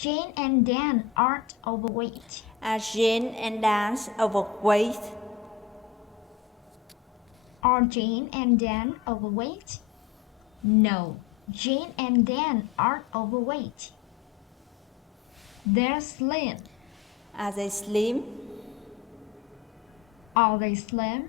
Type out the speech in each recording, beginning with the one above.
Jane and Dan aren't overweight. Are Jane and Dan overweight? Are Jane and Dan overweight? No, Jane and Dan aren't overweight. They're slim. Are they slim? Are they slim?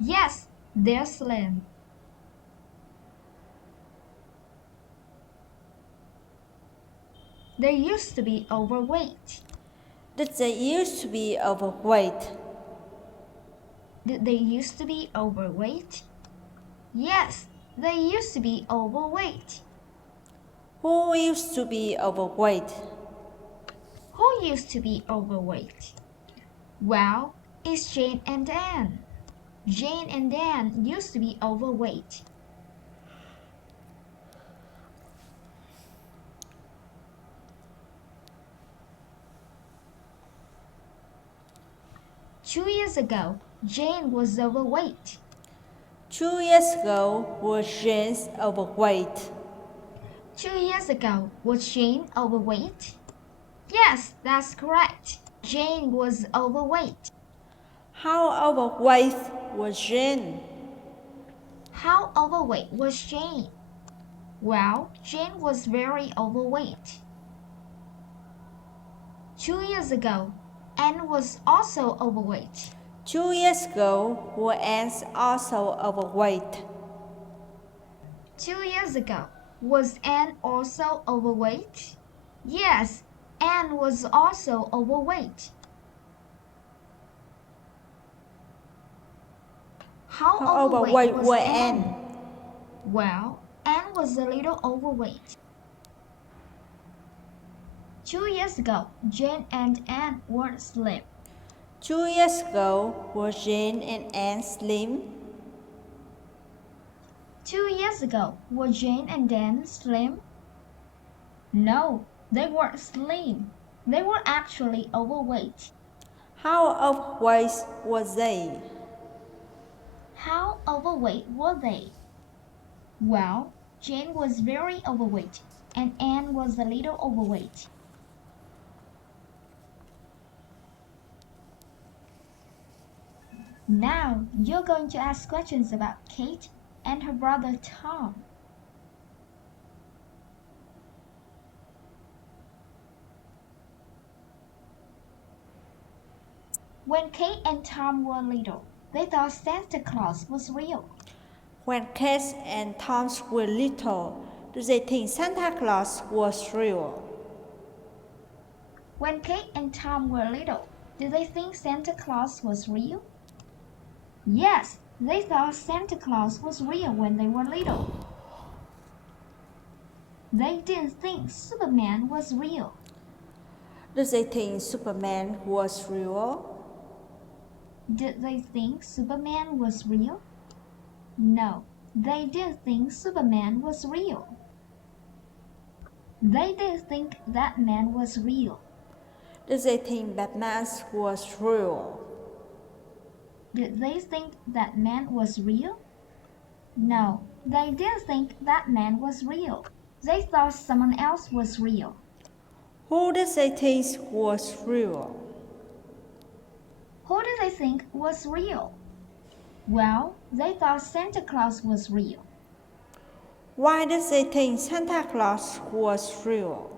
Yes, they're slim. They used to be overweight. Did they used to be overweight? Did they used to be overweight? Yes, they used to be overweight. Who used to be overweight? Who used to be overweight? Well, it's Jane and Dan. Jane and Dan used to be overweight. Two years ago, Jane was overweight. 2 years ago, was Jane overweight? 2 years ago, was Jane overweight? Yes, that's correct. Jane was overweight. How overweight was Jane? How overweight was Jane? Well, Jane was very overweight. 2 years ago, Anne was also overweight. 2 years ago, was Anne also overweight? 2 years ago, was Anne also overweight? Yes, Anne was also overweight. How overweight was Anne? Well, Anne was a little overweight. 2 years ago, Jane and Anne were slim. 2 years ago, were Jane and Anne slim? 2 years ago, were Jane and Dan slim? No, they weren't slim. They were actually overweight. How overweight was they? How overweight were they? Well, Jane was very overweight and Anne was a little overweight. Now you're going to ask questions about Kate and her brother Tom. When Kate and Tom were little, they thought Santa Claus was real. When Kate and Tom were little, did they think Santa Claus was real? When Kate and Tom were little, did they think Santa Claus was real? Yes, they thought Santa Claus was real when they were little. They didn't think Superman was real. Did they think Superman was real? Did they think Superman was real? No, they didn't think Superman was real. They didn't think that man was real. Did they think Batman was real? Did they think that man was real? No, they didn't think that man was real. They thought someone else was real. Who did they think was real? Who did they think was real? Well, they thought Santa Claus was real. Why did they think Santa Claus was real?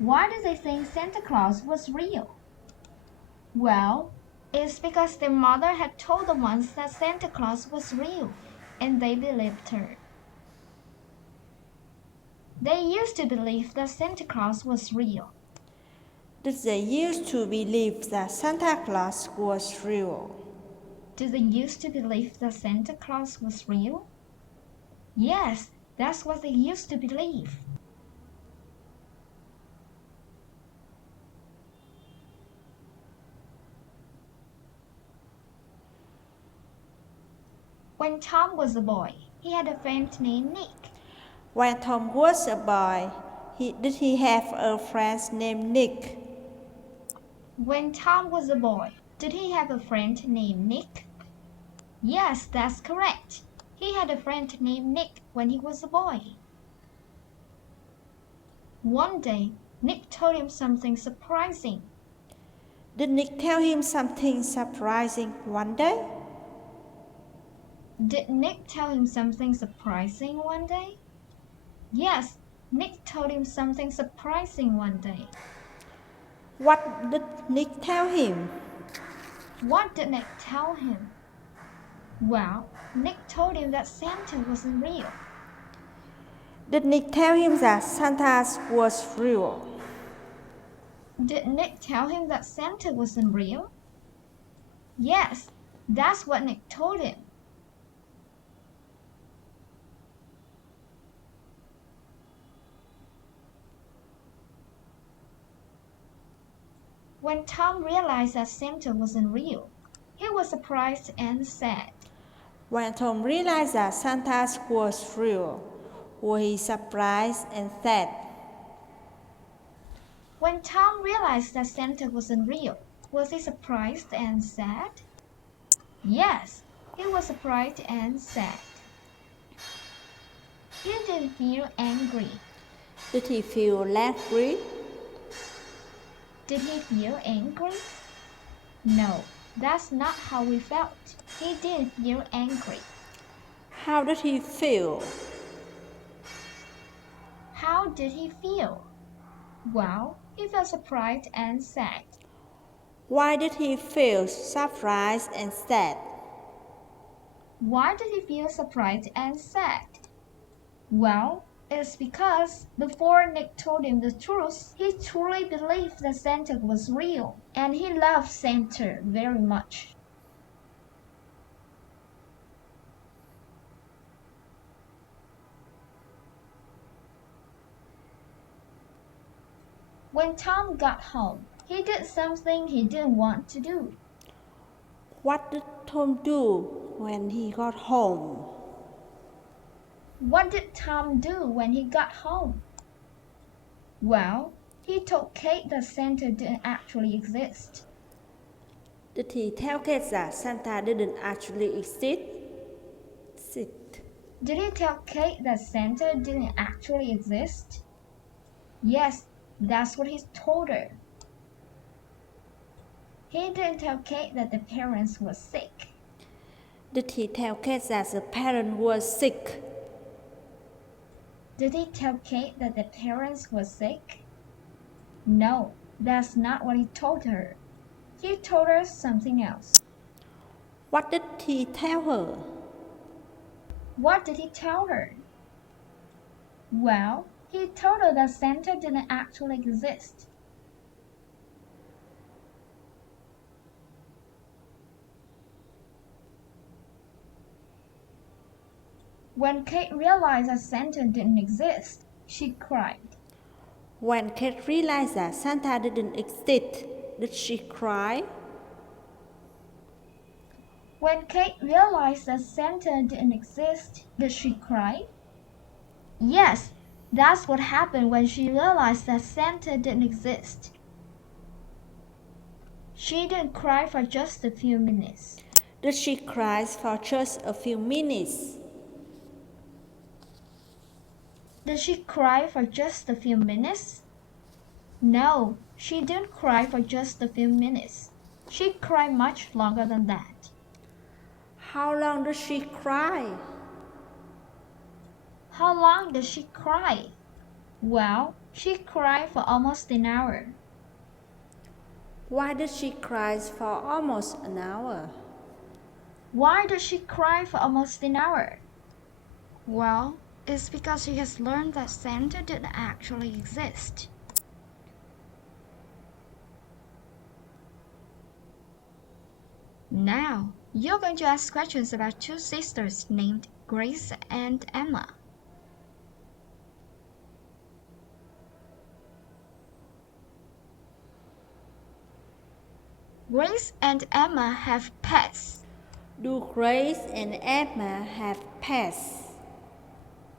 Why did they think Santa Claus was real? Well, it's because their mother had told them once that Santa Claus was real, and they believed her. They used to believe that Santa Claus was real. Did they used to believe that Santa Claus was real? Did they used to believe that Santa Claus was real? Yes, that's what they used to believe. When Tom was a boy, he had a friend named Nick. When Tom was a boy, did he have a friend named Nick? When Tom was a boy, did he have a friend named Nick? Yes, that's correct. He had a friend named Nick when he was a boy. One day, Nick told him something surprising. Did Nick tell him something surprising one day? Did Nick tell him something surprising one day? Yes, Nick told him something surprising one day. What did Nick tell him? What did Nick tell him? Well, Nick told him that Santa wasn't real. Did Nick tell him that Santa was real? Did Nick tell him that Santa wasn't real? Yes, that's what Nick told him. When Tom realized that Santa wasn't real, he was surprised and sad. When Tom realized that Santa was real, was he surprised and sad? When Tom realized that Santa wasn't real, was he surprised and sad? Yes, he was surprised and sad. He didn't feel angry. Did he feel angry? Did he feel angry? No, that's not how he felt. He didn't feel angry. How did he feel? How did he feel? Well, he felt surprised and sad. Why did he feel surprised and sad? Why did he feel surprised and sad? Well, it's because before Nick told him the truth, he truly believed that Santa was real, and he loved Santa very much. When Tom got home, he did something he didn't want to do. What did Tom do when he got home? What did Tom do when he got home? Well, he told Kate that Santa didn't actually exist. Did he tell Kate that Santa didn't actually exist? Did he tell Kate that Santa didn't actually exist? Yes, that's what he told her. He didn't tell Kate that the parents were sick. Did he tell Kate that the parent was sick? Did he tell Kate that the parents were sick? No, that's not what he told her. He told her something else. What did he tell her? What did he tell her? Well, he told her that Santa didn't actually exist. When Kate realized that Santa didn't exist, she cried. When Kate realized that Santa didn't exist, did she cry? When Kate realized that Santa didn't exist, did she cry? Yes, that's what happened when she realized that Santa didn't exist. She didn't cry for just a few minutes. Did she cry for just a few minutes? Did she cry for just a few minutes? No, she didn't cry for just a few minutes. She cried much longer than that. How long did she cry? How long did she cry? Well, she cried for almost an hour. Why did she cry for almost an hour? Why did she cry for almost an hour? Well, it's because she has learned that Santa didn't actually exist. Now, you're going to ask questions about two sisters named Grace and Emma. Grace and Emma have pets. Do Grace and Emma have pets?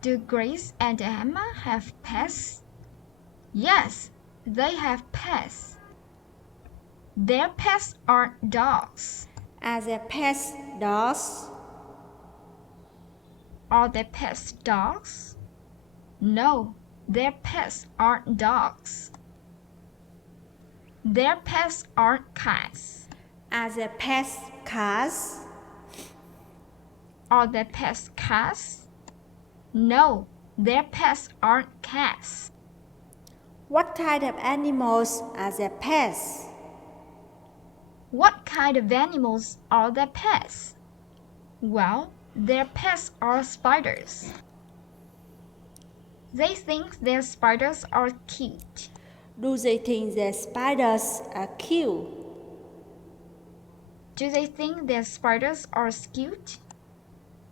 Do Grace and Emma have pets? Yes, they have pets. Their pets aren't dogs. Are their pets dogs? Are their pets dogs? No, their pets aren't dogs. Their pets aren't cats. Are their pets cats? Are their pets cats? No, their pets aren't cats. What kind of animals are their pets? What kind of animals are their pets? Well, their pets are spiders. They think their spiders are cute. Do they think their spiders are cute? Do they think their spiders are cute?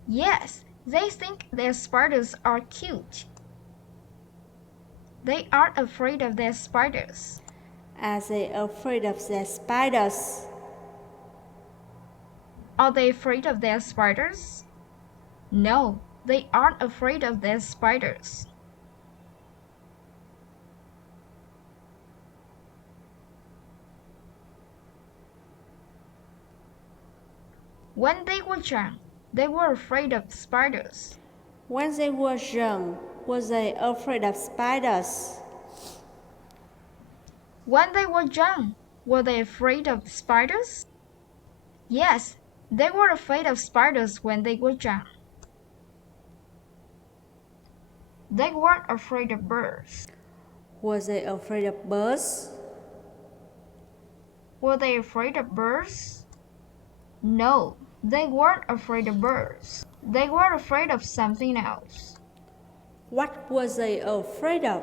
Yes, they think their spiders are cute. They aren't afraid of their spiders. Are they afraid of their spiders? Are they afraid of their spiders? No, they aren't afraid of their spiders. When they were young, they were afraid of spiders. When they were young, were they afraid of spiders? When they were young, were they afraid of spiders? Yes, they were afraid of spiders when they were young. They weren't afraid of birds. Were they afraid of birds? Were they afraid of birds? No, they weren't afraid of birds. They were afraid of something else. What were they afraid of?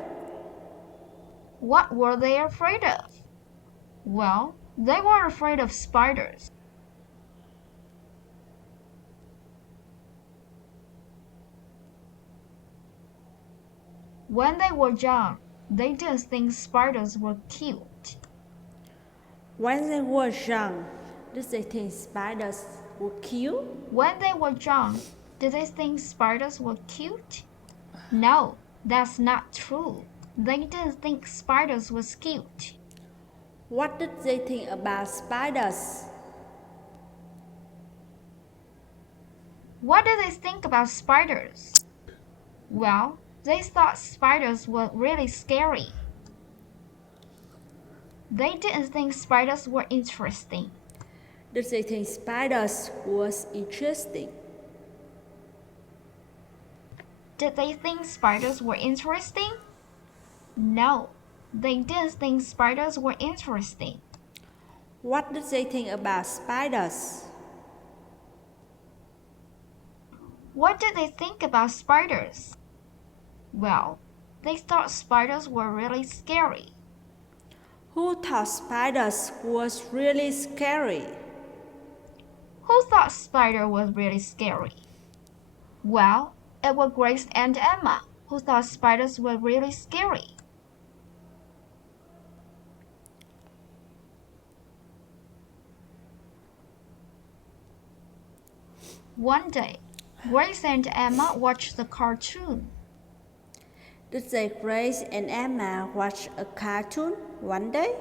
What were they afraid of? Well, they were afraid of spiders. When they were young, they didn't think spiders were cute. When they were young, did they think spiders were cute? When they were young, did they think spiders were cute? No, that's not true. They didn't think spiders were cute. What did they think about spiders? What did they think about spiders? Well, they thought spiders were really scary. They didn't think spiders were interesting. Did they think spiders was interesting? Did they think spiders were interesting? No, they didn't think spiders were interesting. What did they think about spiders? What did they think about spiders? Well, they thought spiders were really scary. Who thought spiders was really scary? Who thought spider was really scary? Well, it was Grace and Emma who thought spiders were really scary. One day, Grace and Emma watched the cartoon. Did they Grace and Emma watch a cartoon one day?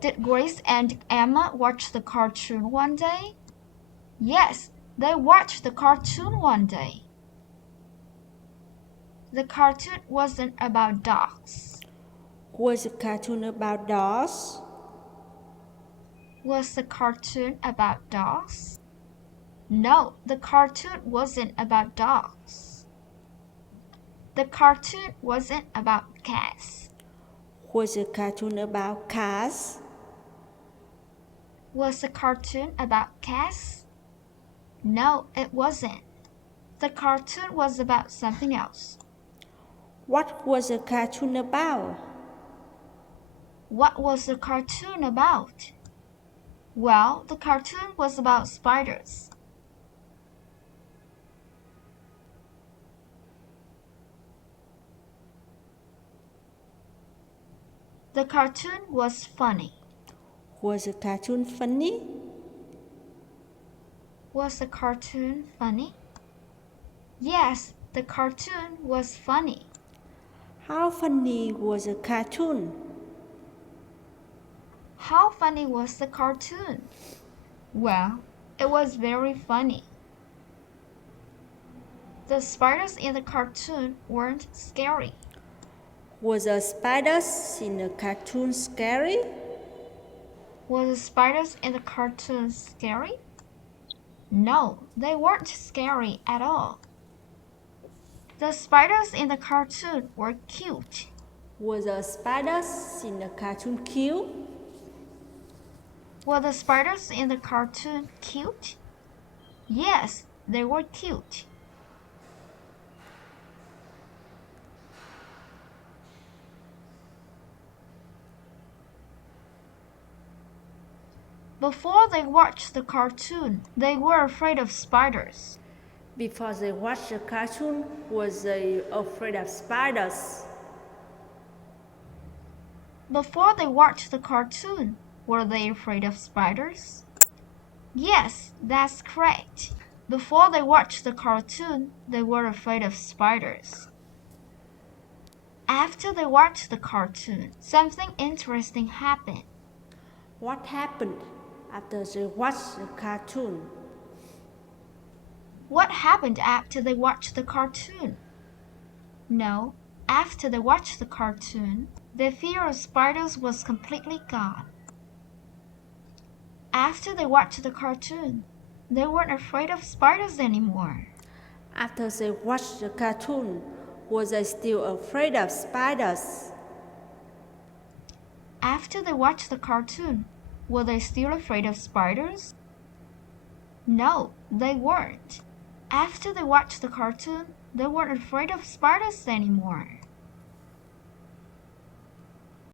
Did Grace and Emma watch the cartoon one day? Yes, they watched the cartoon one day. The cartoon wasn't about dogs. Was the cartoon about dogs? Was the cartoon about dogs? No, the cartoon wasn't about dogs. The cartoon wasn't about cats. Was the cartoon about cats? Was the cartoon about cats? No, it wasn't. The cartoon was about something else. What was the cartoon about? What was the cartoon about? Well, the cartoon was about spiders. The cartoon was funny. Was the cartoon funny? Was the cartoon funny? Yes, the cartoon was funny. How funny was the cartoon? How funny was the cartoon? Well, it was very funny. The spiders in the cartoon weren't scary. Was the spiders in the cartoon scary? Were the spiders in the cartoon scary? No, they weren't scary at all. The spiders in the cartoon were cute. Were the spiders in the cartoon cute? Were the spiders in the cartoon cute? Yes, they were cute. Before they watched the cartoon, they were afraid of spiders. Before they watched the cartoon, were they afraid of spiders? Before they watched the cartoon, were they afraid of spiders? Yes, that's correct. Before they watched the cartoon, they were afraid of spiders. After they watched the cartoon, something interesting happened. What happened after they watched the cartoon? What happened after they watched the cartoon? No, after they watched the cartoon, their fear of spiders was completely gone. After they watched the cartoon, they weren't afraid of spiders anymore. After they watched the cartoon, were they still afraid of spiders? After they watched the cartoon, were they still afraid of spiders? No, they weren't. After they watched the cartoon, they weren't afraid of spiders anymore.